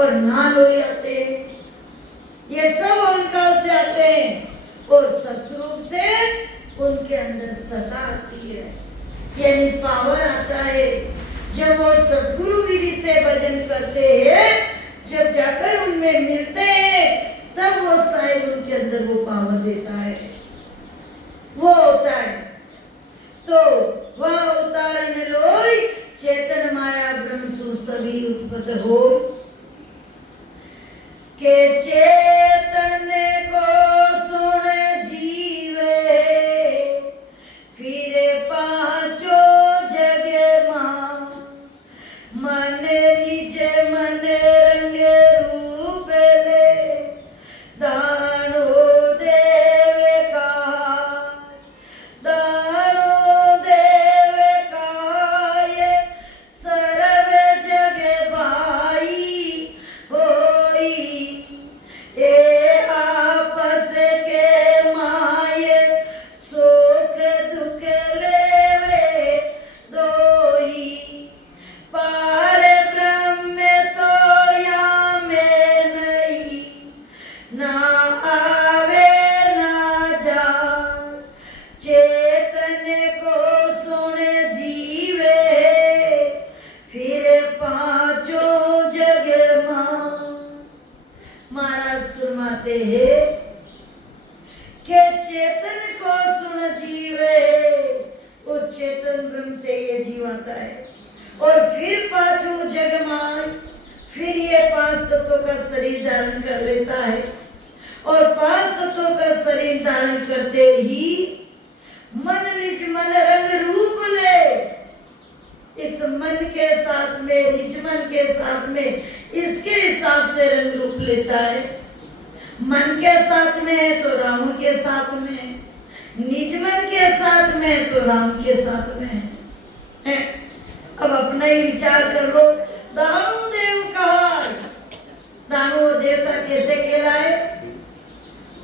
और ना लोई आते हैं, ये सब ओंकार से आते हैं और सस्वरूप से उनके अंदर सत्ता आती है, यानी पावर आता है। जब वो सद्गुरु विधि से भजन करते हैं, जब जाकर उनमें मिलते हैं, तब वो साहिब उनके अंदर वो पावर देता है, वो होता है। तो वह उतारन लोई चेतन माया ब्रह्म सु सभी उत्पन्न हो के चेतन को सुन जीवे फिर पांचों जगह मां मन निज मन रंग रूप ले दानो देव का दानो देव का ये सर्व जगह भाई होई ए आपस के माये सुख दुख लेवे दोई पार ब्रह्म तो या में नहीं ना आवे ना जा चेतन को सुन जीवे फिर पांचों जगह मां। महाराज फरमाते हैं कि चेतन को सुन जीवे, उस चेतन ब्रह्म से ये जीव आता है और फिर पांचों जग मां, फिर ये पांच तत्वों का शरीर धारण कर लेता है और पांच तत्वों का शरीर धारण करते ही मन निज मन रंग रूप ले, इस मन के साथ में निज मन के साथ में इसके हिसाब से रंग रूप लेता है। मन के साथ में है तो राम के साथ में है, निज मन के साथ में है तो राम के साथ में है। अब अपना ही विचार कर लो। दानव देव कहा, दानव और देवता कैसे कहलाए?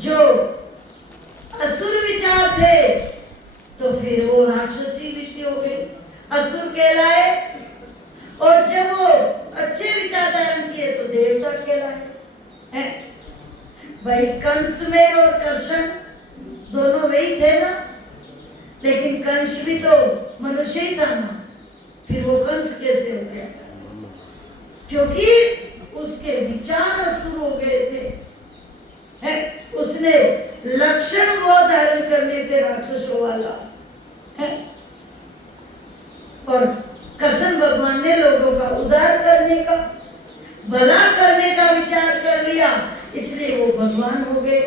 जो असुर विचार थे तो फिर वो राक्षसी वृत्ति हो गई, असुर कहलाए, और जब वो अच्छे विचार धारण किए तो देवता कहलाए। भाई कंस में और कृष्ण दोनों वही थे ना, लेकिन कंस भी तो मनुष्य ही था ना, फिर वो कंस कैसे हो गया? क्योंकि उसके विचार असुर हो गए थे, उसने लक्षण वो धारण करने थे राक्षसों वाला है। और कृष्ण भगवान ने लोगों का उद्धार करने का, भला करने का विचार कर लिया, इसलिए वो भगवान हो गए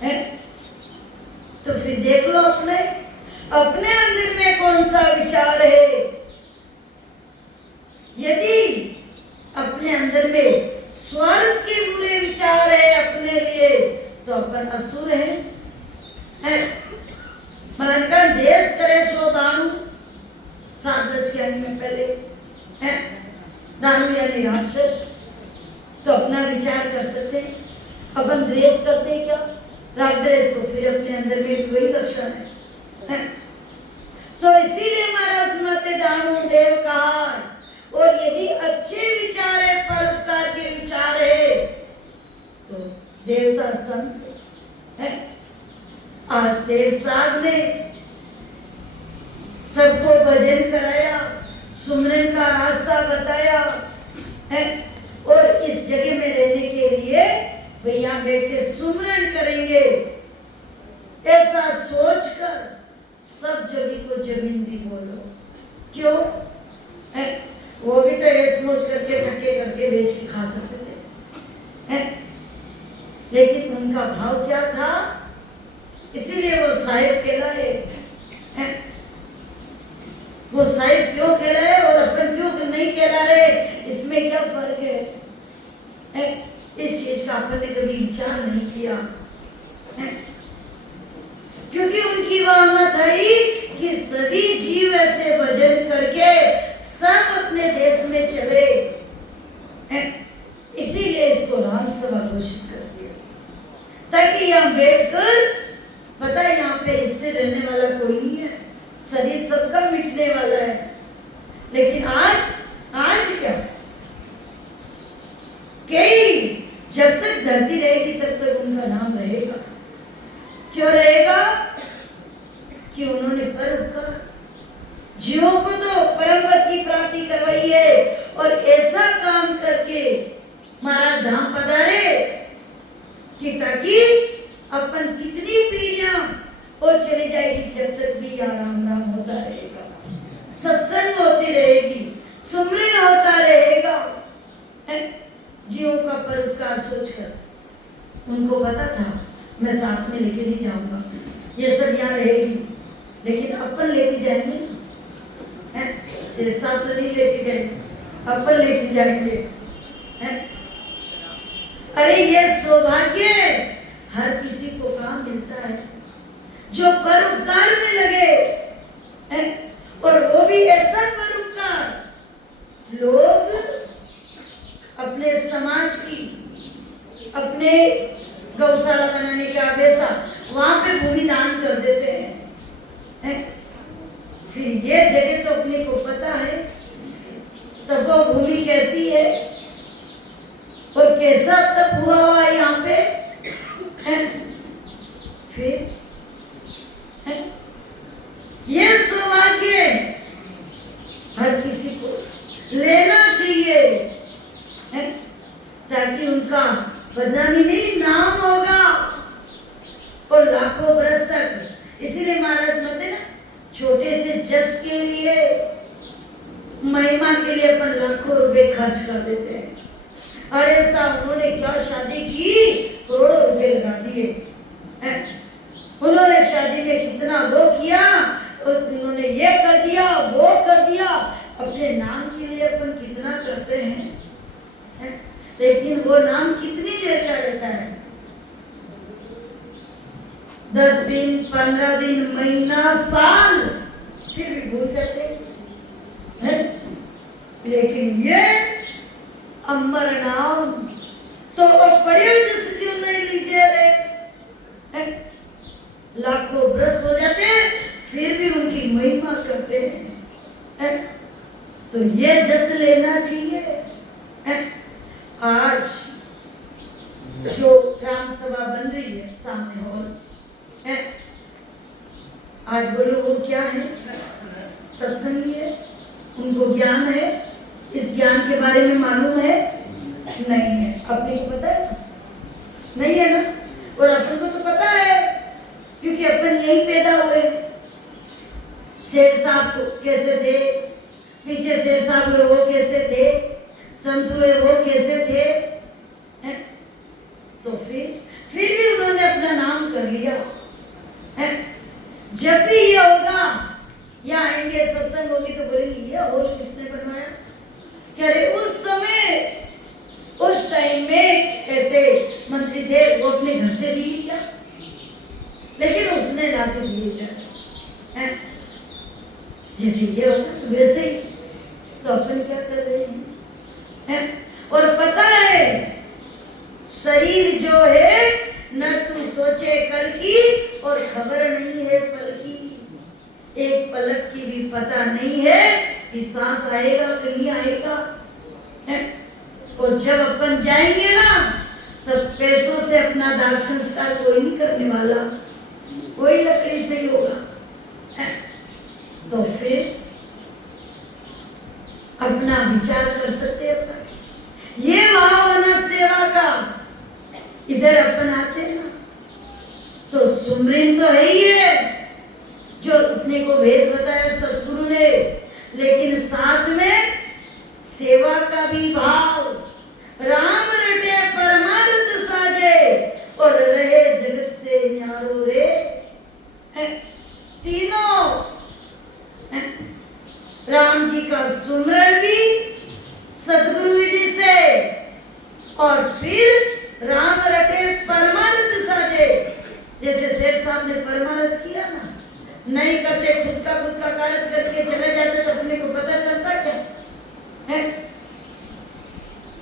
हैं। तो फिर देख लो अपने अंदर में कौन सा विचार है। यदि अपने अंदर में स्वार्थ के बुरे विचार है अपने लिए, तो अपन असुर है। महाराज का देश करे सो दानु, 7 गज के अंग में पहले है दानु यानी राक्षस। तो अपना विचार कर सकते, अपन द्वेष करते क्या? राग द्वेष, तो फिर अपने अंदर में वही लक्षण है। तो इसीलिए महाराज मते दानु देव कहा। और यदि अच्छे विचार है, परोपकार के विचार है, तो देवता संत है। आज शेर साहब ने सबको भजन कराया, सुमरन का रास्ता बताया है, और इस जगह में रहने के लिए भैया बैठ के सुमरन करेंगे, ऐसा सोचकर सब जगह को जमीन भी बोलो। क्यों है? वो भी तो ये सोच करके धक्के करके बेच के खा सकते थे, लेकिन उनका भाव क्या था? इसीलिए वो साहिब कहलाए। वो साहिब क्यों कहलाए और अपन क्यों नहीं कहला रहे, इसमें क्या फर्क है? इस चीज का अपन ने कभी विचार नहीं किया है? क्योंकि उनकी वाहना थी कि सभी जीव ऐसे भजन करके सब अपने देश में चले, इसीलिए इसको राम सभा घोषित कर दिया, ताकि यहाँ बैठकर पता है यहाँ पे स्थिर रहने वाला कोई नहीं है, शरीर सबका मिटने वाला है। लेकिन आज क्या जब तक धरती रहेगी तब तक उनका नाम रहेगा। क्यों रहेगा? कि उन्होंने परोपकार, जीवों को तो परम पद की प्राप्ति करवाई है और ऐसा काम करके महाराज धाम पधारे कि ताकि अपन कितनी पीढ़ियां और चली जाएगी, जब तक भी आराम नाम होता रहेगा, सत्संग होती रहेगी, सुमरन होता रहेगा। जीवों का परोपकार सोचकर उनको पता था मैं साथ में लेके नहीं जाऊंगा, ये सब यहाँ रहेगी, लेकिन अपन लेके जाएंगे ना, शेरशाह तो नहीं लेके गए, अपन लेके जाएंगे। अरे ये सौभाग्य हर किसी को कहाँ मिलता है जो परोपकार में लगे, और वो भी ऐसा परोपकार लोग अपने समाज की, अपने गौशाला बनाने के आवेशा वहां पे भूमि दान कर देते हैं। फिर ये जगह तो अपने को पता है, तब वो भूमि कैसी है और कैसा तब हुआ हुआ है यहाँ पे। फिर ये सौभाग्य हर किसी को लेना चाहिए, ताकि उनका बदनामी नहीं, नाम होगा और लाखों बरस तक। इसीलिए महाराज मत ना, छोटे से जस के लिए, महिमा के लिए अपन लाखों रुपए खर्च कर देते हैं। और ऐसा उन्होंने क्या शादी की, करोड़ों रुपए लगा दिए। उन्होंने शादी में कितना वो किया, उन्होंने ये कर दिया, वो कर दिया, अपने नाम के लिए अपन कितना करते हैं, लेकिन वो नाम कितनी देर का रहता है? 10 दिन, 15 दिन, महीना, साल, फिर भी भूल जाते हैं। लेकिन ये अमर नाम तो पड़े जिस क्यों नहीं लीजिए रे, लाखों बरस हो जाते हैं, फिर भी उनकी महिमा करते हैं। तो ये जस लेना चाहिए। आज जो ग्राम सभा बन रही है सामने हॉल, आज बोलो वो क्या है? सत्संगी है, उनको ज्ञान है, इस ज्ञान के बारे में मालूम है? नहीं है। अपने को पता है? नहीं है ना। और अपन को तो पता है, क्योंकि अपन यही पैदा हुए। सेठ साहब कैसे थे, पीछे सेठ साहब हुए वो कैसे थे, संत हुए वो कैसे थे, तो फिर भी उन्होंने अपना नाम कर लिया। जब भी ये होगा, यहाँ आएंगे, सत्संग होगी तो बोलेंगे ये हॉल किसने बनवाया? क्या रे उस समय, उस टाइम में ऐसे मंत्री थे, वो अपने घर से दिए क्या? लेकिन उसने लाके दिए क्या? जैसे ये होगा वैसे ही तो अपन क्या कर रहे हैं? और पता है, शरीर जो है न तू सोचे कल की, और खबर नहीं है पल की। एक पलक की भी पता नहीं है कि सांस आएगा कि नहीं आएगा। और जब अपन जाएंगे ना, तब पैसों से अपना दाह संस्कार कोई नहीं करने वाला, कोई लकड़ी से ही होगा। तो फिर अपना विचार कर सकते अपन, ये भावना सेवा का इधर अपन आते ना, तो सुमरन तो है ही है, जो अपने को भेद बताया सतगुरु ने, लेकिन साथ में सेवा का भी भाव। राम रटे परमार्थ साजे, और रहे जगत से न्यारो रे। तीनों राम जी का सुमरन भी सतगुरु विधि से, और फिर राम रटे परमार्थ साजे। जैसे सेठ साहब ने परमार्थ किया ना, नहीं करते, खुद का कार्य करके चले जाते तो अपने को पता चलता क्या है?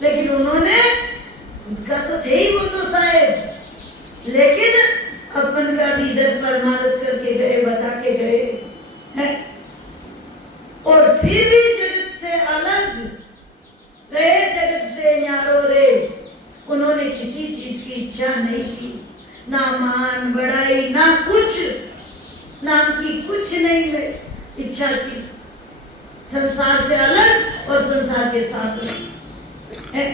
लेकिन उन्होंने खुद का तो थे ही वो तो शायद, लेकिन अपन का भी इधर परमार्थ करके गए, बता के गए हैं। और फिर भी जगत से अलग रहे, जगत से न्यारो रे। उन्होंने किसी इच्छा नहीं की, ना मान बढ़ाई, ना कुछ नाम की कुछ नहीं में इच्छा की। संसार से अलग और संसार के साथ है।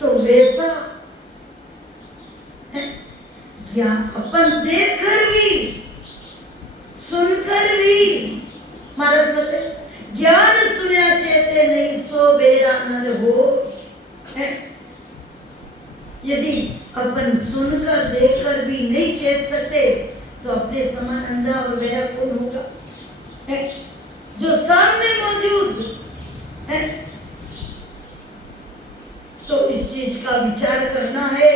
तो वैसा है ज्ञान अपन देखकर भी सुनकर भी, महाराज बोलते ज्ञान सुनया चेते नहीं सो बेरा नर हो है। यदि अपन सुनकर देखकर भी नहीं चेत सकते तो अपने समान अंधा और बेरा कौन होगा है? जो सामने मौजूद है। तो इस चीज का विचार करना है।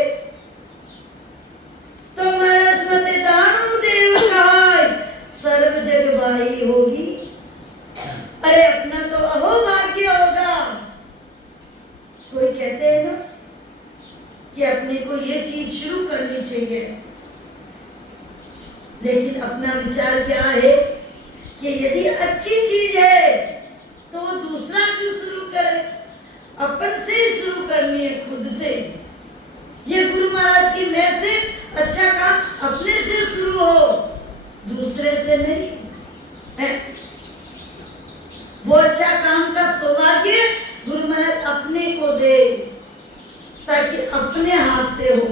तो महाराज मते दानव देव कहाय सर्व जग बाई होगी। अरे अपना तो अहोभाग्य होगा। कोई कहते हैं ना कि अपने को ये चीज शुरू करनी चाहिए, लेकिन अपना विचार क्या है कि यदि अच्छी चीज है तो वो दूसरा क्यों शुरू करे, अपन से ही शुरू करनी है, खुद से। ये गुरु महाराज की मैं से अच्छा काम अपने से शुरू हो, दूसरे से नहीं है। वो अच्छा काम का सौभाग्य गुरु महाराज अपने को दे, ताकि अपने हाथ से हो,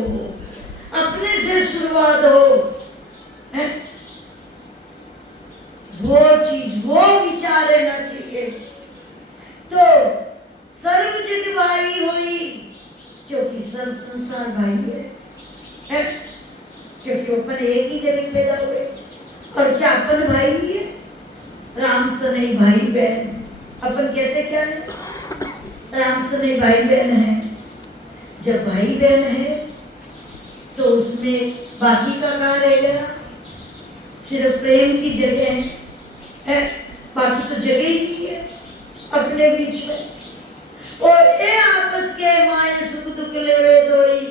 अपने से शुरुआत हो है? वो चीज, वो विचार रहना चाहिए। तो सर्व जग भाई हुई, क्योंकि सर्व संसार भाई है? क्योंकि अपन एक ही जगह पैदा हुए। और क्या अपन भाई नहीं है? राम सने भाई बहन, अपन कहते क्या है? राम सने भाई बहन है। जब भाई बहन है तो उसमें बाकी का कहाँ रह गया? सिर्फ प्रेम की जगह है, बाकी तो जगह ही नहीं है अपने बीच में। और ए आपस के माए सुख दुख लेवे दोई,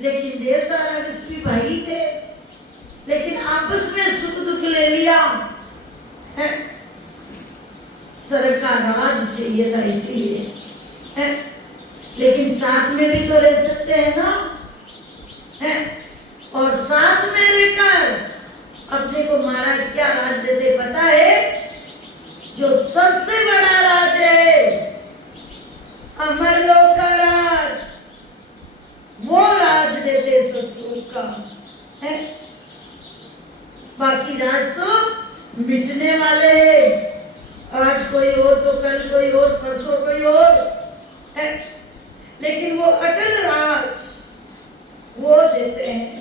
लेकिन देवता राक्षस भी भाई थे, लेकिन आपस में सुख दुख ले लिया है। स्वर्ग का राज चाहिए था इसीलिए है, लेकिन साथ में भी तो रह सकते हैं ना है। और साथ में रहकर अपने को महाराज क्या राज देते पता है? जो सबसे बड़ा राज है, अमरलोक का राज, वो राज देते ससुर का है। बाकी राज तो मिटने वाले हैं। आज कोई और तो कल कोई और, परसों कोई और है, लेकिन वो अटल राज वो देते हैं।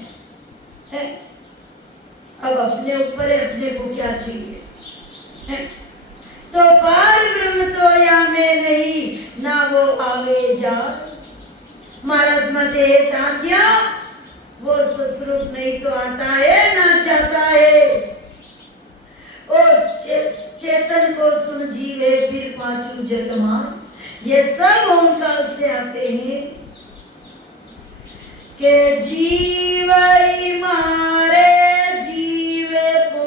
अब अपने ऊपर है, अपने को क्या चाहिए है? तो पार ब्रह्म तो या में नहीं, ना वो आवे जा। महाराज मते तात्या, वो स्वस्वरूप नहीं तो आता है ना जाता है। और चेतन को सुन जीवे फिर पांचू जगमान, ये सब ओंकार से आते हैं। के जीवई मारे जीवे को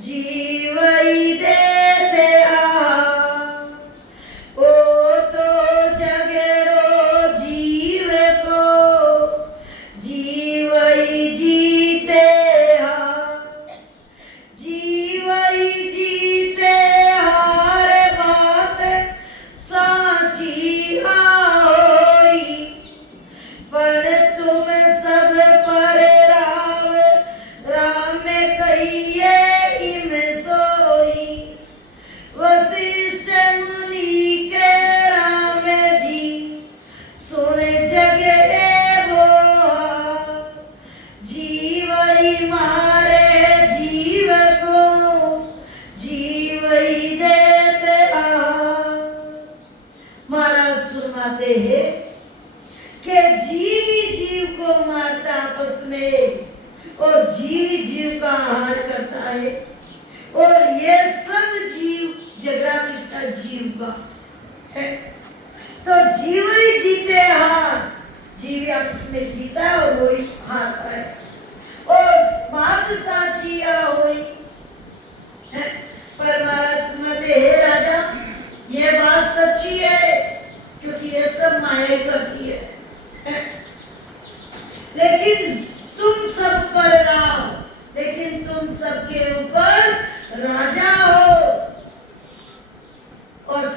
जीवई देते आ, ओ तो जगेरो जीव को जीवई जीते आ, जीवई जीते हारे बात साची होई। पर तुम सब पर राव राम कहिए इम सोई। वशिष्ठ मुनि के राम जी सुन जगे बोहा, जीवई मारे जीव को जीवई देते आ। महाराज सुनाते हैं कि जीवी जीव को मारता आपस में, और जीवी जीव का आहार करता है। और ये सब जीव झगड़ा किसका? जीव का है। तो जीव ही जीते हार, जीव आपस में जीता है और वही हारता है। और बात साचिया हुई है। पर महाराज सुनाते हे राजा, ये बात सच्ची है, क्योंकि ये सब माया ही करती है।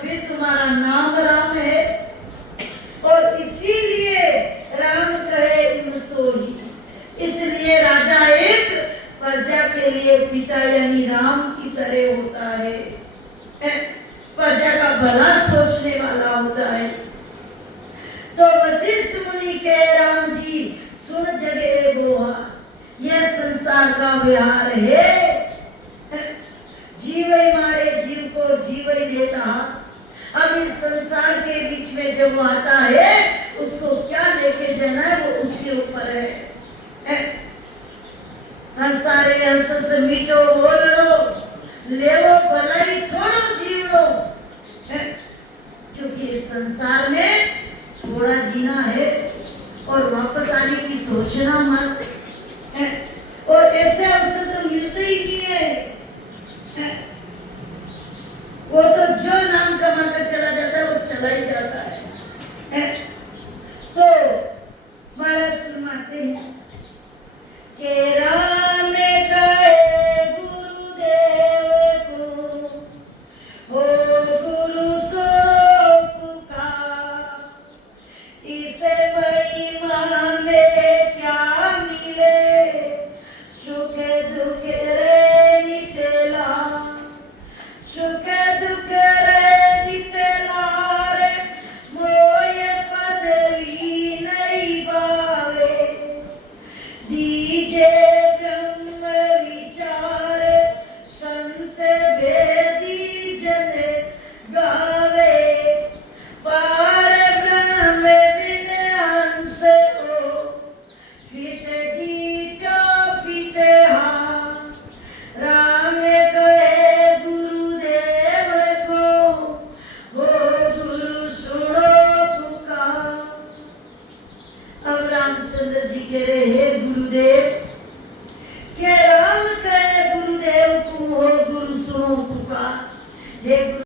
फिर तुम्हारा नाम राम है। और इसीलिए राम कहे तुम सोई, इसलिए राजा एक प्रजा के लिए पिता यानी राम की तरह होता है, प्रजा का भला सोचने वाला होता है। तो वशिष्ठ मुनि कहे राम जी सुन जगे बोहा, यह संसार का व्यवहार है, जीव ही मारे जीव को जीव ही देता। अब इस संसार के बीच में जब वो आता है उसको क्या लेके जाना है वो उसके ऊपर है। हंसारे हंस से मीठो बोल लो, लेवो भलाई थोड़ो जीव लो, क्योंकि इस संसार में थोड़ा जीना है और वापस आने की सोचना मत, और ऐसे अवसर तो मिलते ही नहीं है। वो तो जो नाम कमा कर चला जाता है वो चला ही जाता है। तो महाराज फरमाते हैं कि राम कहे गुरुदेव को, हो गुरु सुनो पुकार, इसे महिमा में क्या मिले, सुख दुख रे निकला, सुख दुख रे नितलारे, मोय पदवी नहीं पावे, दीजे ब्रह्म विचार, संत वेदी जन गावे, पार ब्रह्म बिन हंस हो, फिट जीतो फिट हा, राम कहे गुरुदेव को, हो गुरु सुनो पुकार। अब रामचंद्र जी कह रहे हे गुरुदेव,